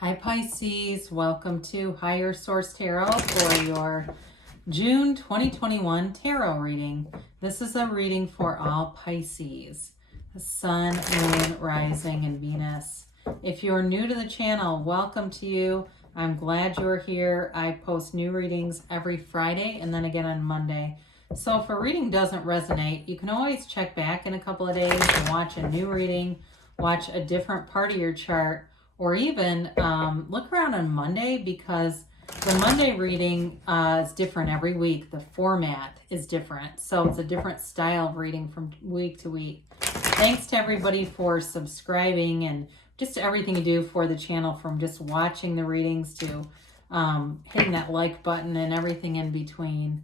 Hi Pisces, welcome to Higher Source Tarot for your June 2021 tarot reading. This is a reading for all Pisces, the Sun, Moon, Rising, and Venus. If you're new to the channel, welcome to you. I'm glad you're here. I post new readings every Friday and then again on Monday. So if a reading doesn't resonate, you can always check back in a couple of days and watch a new reading, watch a different part of your chart, or even look around on Monday, because the Monday reading is different every week. The format is different. So it's a different style of reading from week to week. Thanks to everybody for subscribing and just everything you do for the channel, from just watching the readings to hitting that like button and everything in between.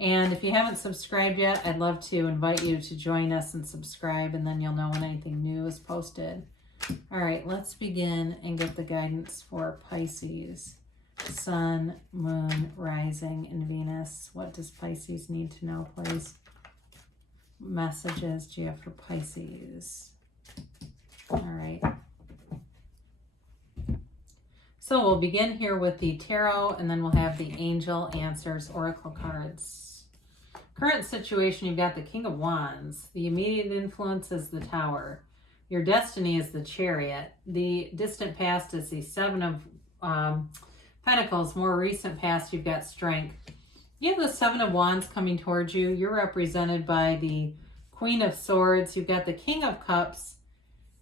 And if you haven't subscribed yet, I'd love to invite you to join us and subscribe, and then you'll know when anything new is posted. All right, let's begin and get the guidance for Pisces. Sun, Moon, Rising, and Venus. What does Pisces need to know, please? What messages do you have for Pisces? All right. So we'll begin here with the tarot, and then we'll have the Angel Answers Oracle cards. Current situation, you've got the King of Wands. The immediate influence is the Tower. Your destiny is the Chariot. The distant past is the Seven of Pentacles. More recent past, you've got Strength. You have the Seven of Wands coming towards you. You're represented by the Queen of Swords. You've got the King of Cups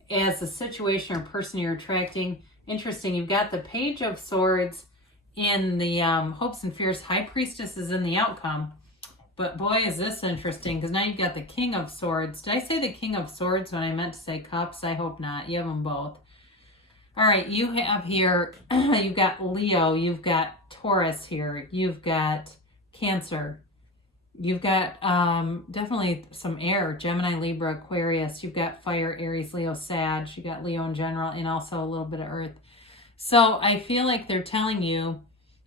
as the situation or person you're attracting. Interesting, you've got the Page of Swords in the Hopes and Fears. High Priestess is in the outcome. But boy, is this interesting, because now you've got the King of Swords. Did I say the King of Swords when I meant to say Cups? I hope not. You have them both. All right, you have here, you've got Leo, you've got Taurus here, you've got Cancer, you've got definitely some air, Gemini, Libra, Aquarius, you've got Fire, Aries, Leo, Sag, you've got Leo in general, and also a little bit of Earth. So I feel like they're telling you,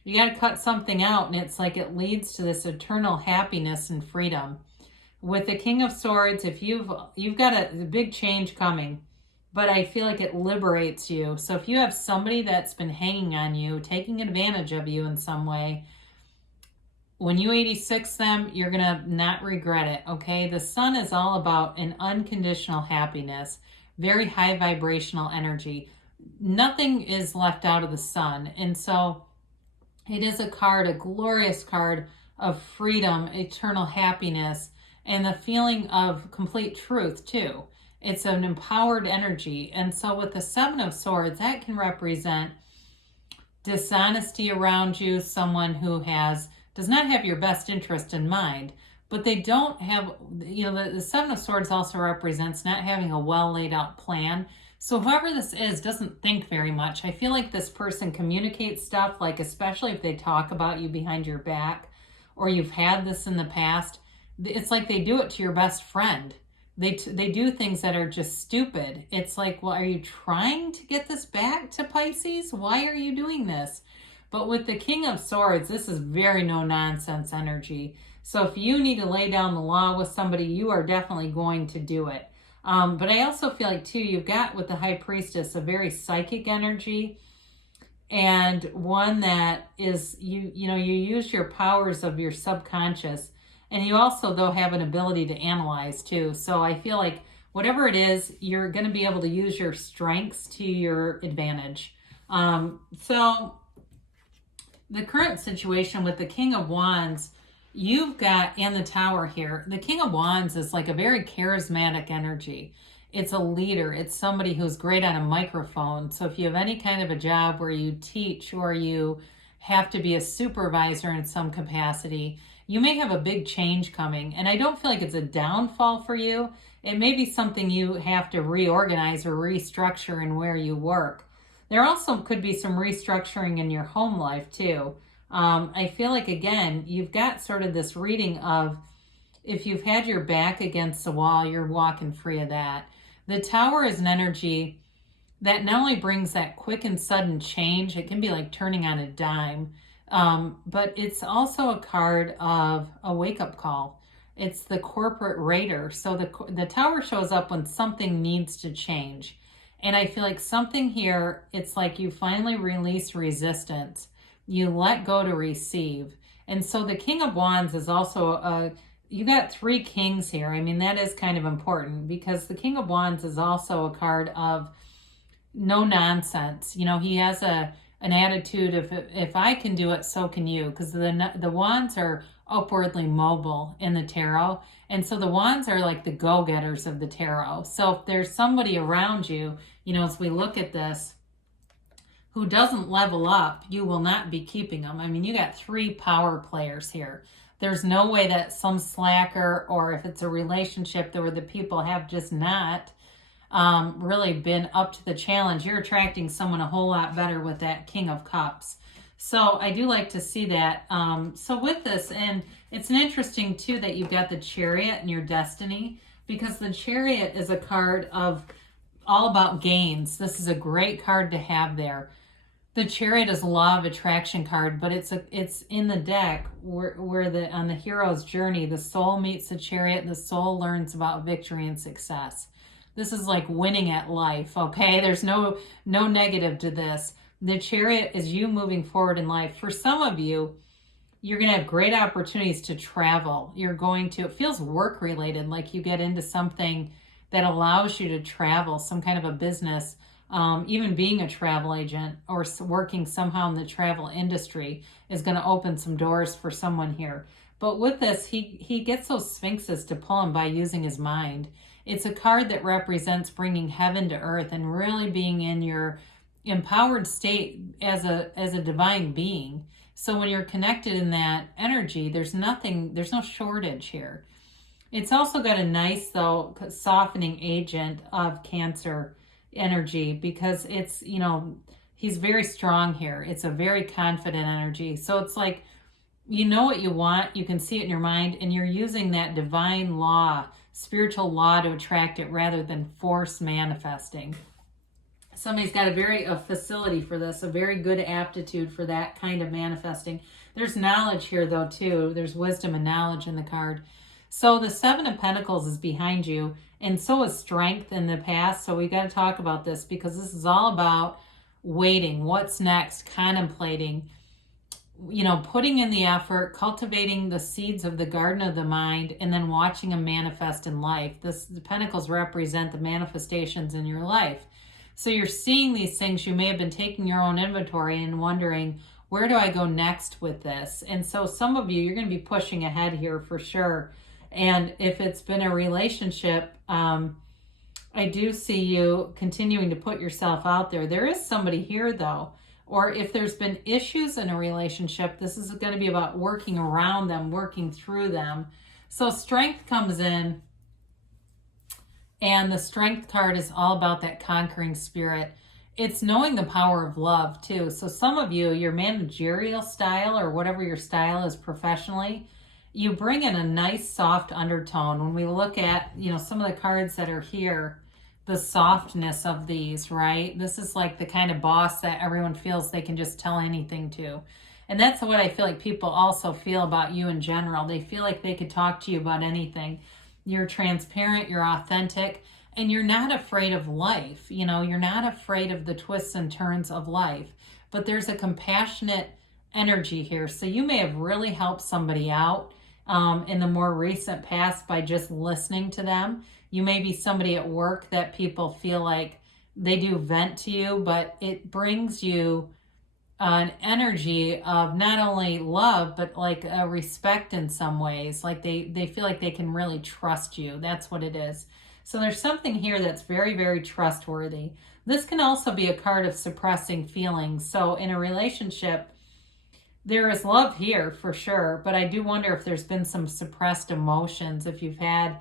you got to cut something out, and it's like it leads to this eternal happiness and freedom. With the King of Swords, if you've got a big change coming, but I feel like it liberates you. So if you have somebody that's been hanging on you, taking advantage of you in some way, when you 86 them, you're going to not regret it, okay? The Sun is all about an unconditional happiness, very high vibrational energy. Nothing is left out of the Sun. And so it is a card, a glorious card of freedom, eternal happiness, and the feeling of complete truth too. It's an empowered energy. And so with the Seven of Swords, that can represent dishonesty around you, someone who does not have your best interest in mind, but they don't have, the Seven of Swords also represents not having a well laid out plan. So whoever this is doesn't think very much. I feel like this person communicates stuff, like especially if they talk about you behind your back, or you've had this in the past, it's like they do it to your best friend. They do things that are just stupid. It's like, well, are you trying to get this back to Pisces? Why are you doing this? But with the King of Swords, this is very no-nonsense energy. So if you need to lay down the law with somebody, you are definitely going to do it. But I also feel like, too, you've got with the High Priestess a very psychic energy, and one that is, you use your powers of your subconscious, and you also, though, have an ability to analyze, too. So I feel like whatever it is, you're going to be able to use your strengths to your advantage. So the current situation with the King of Wands, you've got, and the Tower here, the King of Wands is like a very charismatic energy. It's a leader. It's somebody who's great on a microphone. So if you have any kind of a job where you teach or you have to be a supervisor in some capacity, you may have a big change coming. And I don't feel like it's a downfall for you. It may be something you have to reorganize or restructure in where you work. There also could be some restructuring in your home life too. I feel like, again, you've got sort of this reading of, if you've had your back against the wall, you're walking free of that. The Tower is an energy that not only brings that quick and sudden change, it can be like turning on a dime, but it's also a card of a wake-up call. It's the corporate raider. So the Tower shows up when something needs to change. And I feel like something here, it's like you finally release resistance. You let go to receive. And so the King of Wands is also you got 3 kings here. I mean, that is kind of important because the King of Wands is also a card of no nonsense. You know, he has an attitude of if I can do it, so can you. Because the wands are upwardly mobile in the tarot. And so the wands are like the go-getters of the tarot. So if there's somebody around you, you know, as we look at this, who doesn't level up, you will not be keeping them. I mean, you got 3 power players here. There's no way that some slacker, or if it's a relationship where the people have just not really been up to the challenge, you're attracting someone a whole lot better with that King of Cups. So I do like to see that. So with this, and it's an interesting too that you've got the Chariot in your destiny, because the Chariot is a card of all about gains. This is a great card to have there. The Chariot is a law of attraction card, but it's in the deck where on the hero's journey, the soul meets the Chariot, the soul learns about victory and success. This is like winning at life, okay? There's no negative to this. The Chariot is you moving forward in life. For some of you, you're going to have great opportunities to travel. You're going to, it feels work related, like you get into something that allows you to travel, some kind of a business, even being a travel agent or working somehow in the travel industry is going to open some doors for someone here. But with this, he gets those sphinxes to pull him by using his mind. It's a card that represents bringing heaven to earth and really being in your empowered state as a divine being. So when you're connected in that energy, there's no shortage here. It's also got a nice, though, softening agent of Cancer energy because it's, you know, he's very strong here. It's a very confident energy. So it's like, you know what you want, you can see it in your mind, and you're using that divine law, spiritual law to attract it rather than force manifesting. Somebody's got a facility for this, a very good aptitude for that kind of manifesting. There's knowledge here though too. There's wisdom and knowledge in the card. So the 7 of Pentacles is behind you, and so is strength in the past. So we got to talk about this because this is all about waiting. What's next? Contemplating. You know, putting in the effort, cultivating the seeds of the garden of the mind, and then watching them manifest in life. The Pentacles represent the manifestations in your life. So you're seeing these things. You may have been taking your own inventory and wondering, where do I go next with this? And so some of you, you're going to be pushing ahead here for sure. And if it's been a relationship, I do see you continuing to put yourself out there. There is somebody here though, or if there's been issues in a relationship, this is going to be about working around them, working through them. So strength comes in, and the strength card is all about that conquering spirit. It's knowing the power of love too. So some of you, your managerial style or whatever your style is professionally, you bring in a nice soft undertone. When we look at, you know, some of the cards that are here, the softness of these, right? This is like the kind of boss that everyone feels they can just tell anything to. And that's what I feel like people also feel about you in general. They feel like they could talk to you about anything. You're transparent, you're authentic, and you're not afraid of life. You know, you're not afraid of the twists and turns of life. But there's a compassionate energy here. So you may have really helped somebody out in the more recent past by just listening to them. You may be somebody at work that people feel like they do vent to you, but it brings you an energy of not only love, but like a respect in some ways. Like they feel like they can really trust you. That's what it is. So there's something here that's very, very trustworthy. This can also be a card of suppressing feelings. So in a relationship, there is love here for sure, but I do wonder if there's been some suppressed emotions. If you've had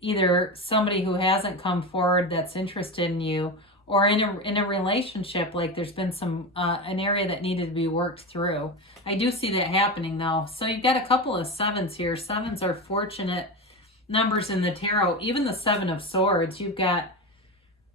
either somebody who hasn't come forward that's interested in you, or in a relationship, like there's been some an area that needed to be worked through. I do see that happening though. So you've got a couple of 7s here. 7s are fortunate numbers in the tarot. Even the 7 of Swords, you've got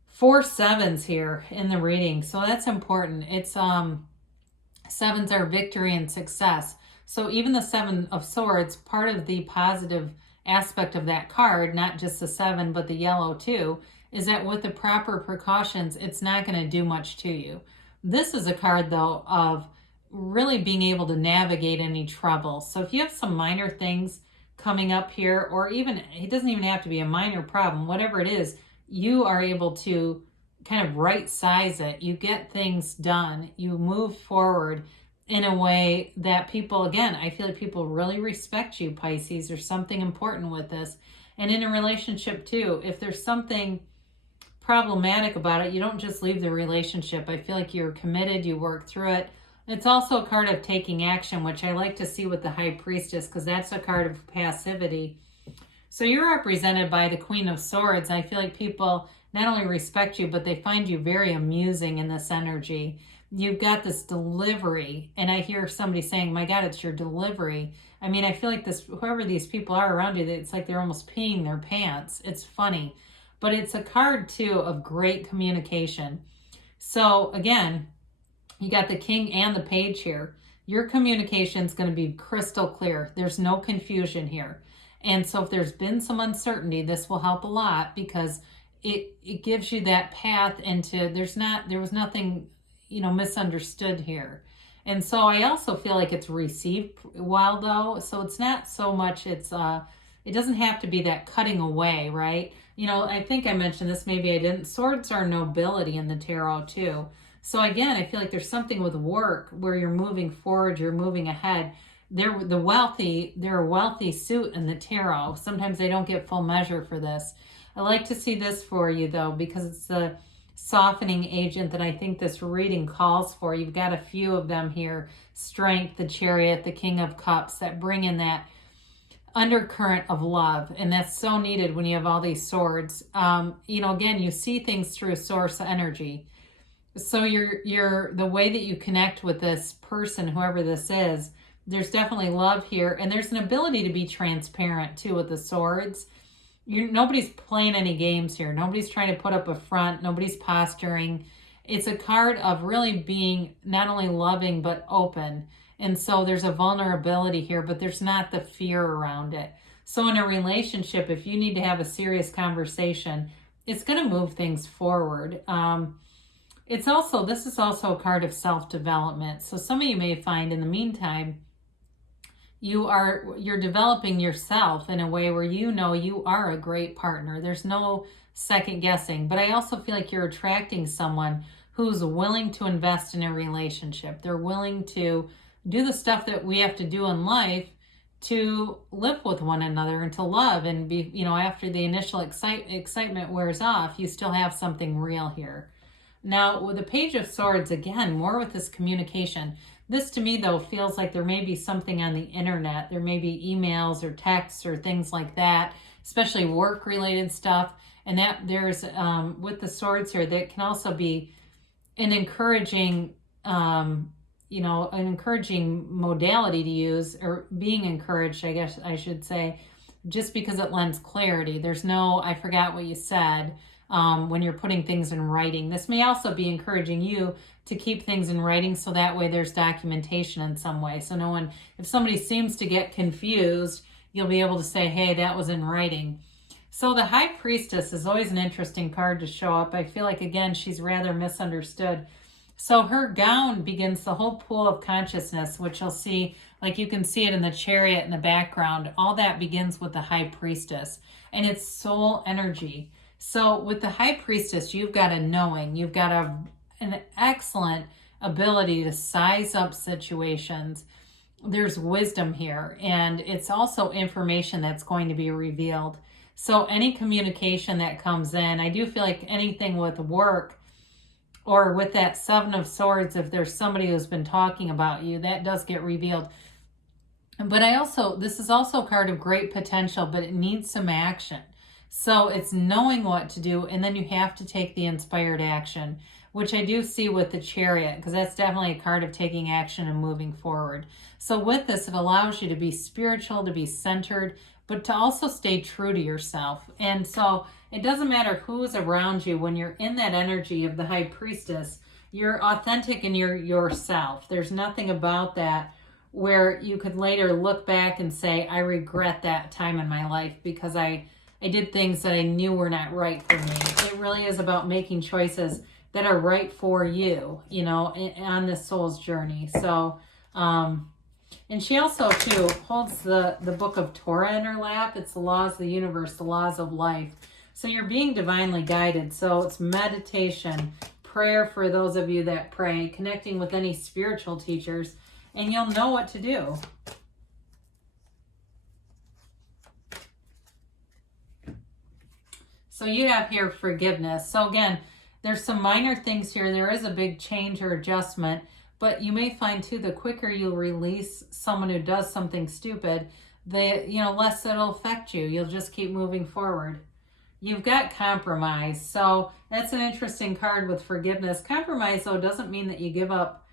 4 7s here in the reading. So that's important. It's 7s are victory and success. So even the 7 of Swords, part of the positive aspect of that card, not just the 7, but the yellow too, is that with the proper precautions, it's not going to do much to you. This is a card, though, of really being able to navigate any trouble. So if you have some minor things coming up here, or even, it doesn't even have to be a minor problem, whatever it is, you are able to kind of right size it. You get things done. You move forward in a way that people, again, I feel like people really respect you, Pisces. There's something important with this. And in a relationship too, if there's something problematic about it, you don't just leave the relationship. I feel like you're committed, you work through it. It's also a card of taking action, which I like to see with the High Priestess, because that's a card of passivity. So you're represented by the Queen of Swords. I feel like people not only respect you, but they find you very amusing in this energy. You've got this delivery, and I hear somebody saying, my God, it's your delivery. I mean, I feel like this, whoever these people are around you, it's like they're almost peeing their pants. It's funny, but it's a card too of great communication. So again, you got the King and the Page here. Your communication is going to be crystal clear. There's no confusion here. And so if there's been some uncertainty, this will help a lot, because it gives you that path into, there was nothing, misunderstood here. And so I also feel like it's received well, though. So it's not so much, it doesn't have to be that cutting away, right? I think I mentioned this, maybe I didn't. Swords are nobility in the tarot too. So again, I feel like there's something with work where you're moving forward, you're moving ahead. They're a wealthy suit in the tarot. Sometimes they don't get full measure for this. I like to see this for you, though, because it's the softening agent that I think this reading calls for. You've got a few of them here. Strength, the Chariot, the King of Cups, that bring in that undercurrent of love. And that's so needed when you have all these swords. Again, you see things through source energy. So the way that you connect with this person, whoever this is, there's definitely love here. And there's an ability to be transparent, too, with the swords. Nobody's playing any games here. Nobody's trying to put up a front. Nobody's posturing. It's a card of really being not only loving, but open. And so there's a vulnerability here, but there's not the fear around it. So in a relationship, if you need to have a serious conversation, it's going to move things forward. This is also a card of self-development. So some of you may find in the meantime, you're developing yourself in a way where you are a great partner. There's no second guessing. But I also feel like you're attracting someone who's willing to invest in a relationship. They're willing to do the stuff that we have to do in life to live with one another and to love and be, after the initial excitement wears off, you still have something real here. Now, with the Page of Swords, again, more with this communication. This to me, though, feels like there may be something on the internet. There may be emails or texts or things like that, especially work-related stuff. And that there's, with the swords here, that can also be an encouraging, an encouraging modality to use, or being encouraged, I guess I should say, just because it lends clarity. There's no, I forgot what you said, when you're putting things in writing. This may also be encouraging you to keep things in writing, so that way there's documentation in some way. So if somebody seems to get confused, you'll be able to say, hey, that was in writing. So the High Priestess is always an interesting card to show up. I feel like, again, she's rather misunderstood. So her gown begins the whole pool of consciousness, which you'll see, like you can see it in the Chariot in the background. All that begins with the High Priestess, and it's soul energy. So with the High Priestess, you've got a knowing, you've got an excellent ability to size up situations. There's wisdom here, and it's also information that's going to be revealed. So any communication that comes in, I do feel like anything with work or with that Seven of Swords, if there's somebody who's been talking about you, that does get revealed. But this is also a card of great potential, but it needs some action. So it's knowing what to do, and then you have to take the inspired action, which I do see with the Chariot, because that's definitely a card of taking action and moving forward. So with this, it allows you to be spiritual, to be centered, but to also stay true to yourself. And so it doesn't matter who's around you. When you're in that energy of the High Priestess, you're authentic and you're yourself. There's nothing about that where you could later look back and say, I regret that time in my life because I I did things that I knew were not right for me. It really is about making choices that are right for you, you know, on this soul's journey. So, and she also, too, holds the book of Torah in her lap. It's the laws of the universe, the laws of life. So you're being divinely guided. So it's meditation, prayer for those of you that pray, connecting with any spiritual teachers, and you'll know what to do. So you have here forgiveness. So again, there's some minor things here. There is a big change or adjustment, but you may find too, the quicker you release someone who does something stupid, less it'll affect you. You'll just keep moving forward. You've got compromise. So that's an interesting card with forgiveness. Compromise, though, doesn't mean that you give up,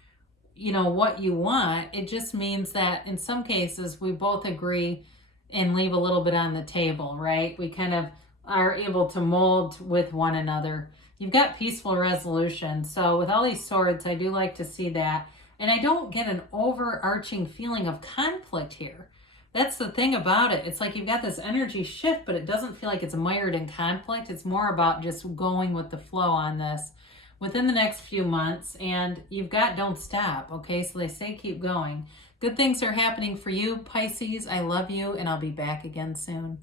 what you want. It just means that in some cases we both agree and leave a little bit on the table, right? We kind of are able to mold with one another. You've got peaceful resolution. So with all these swords, I do like to see that. And I don't get an overarching feeling of conflict here. That's the thing about it. It's like you've got this energy shift, but it doesn't feel like it's mired in conflict. It's more about just going with the flow on this within the next few months. And you've got don't stop, okay? So they say keep going. Good things are happening for you, Pisces. I love you, and I'll be back again soon.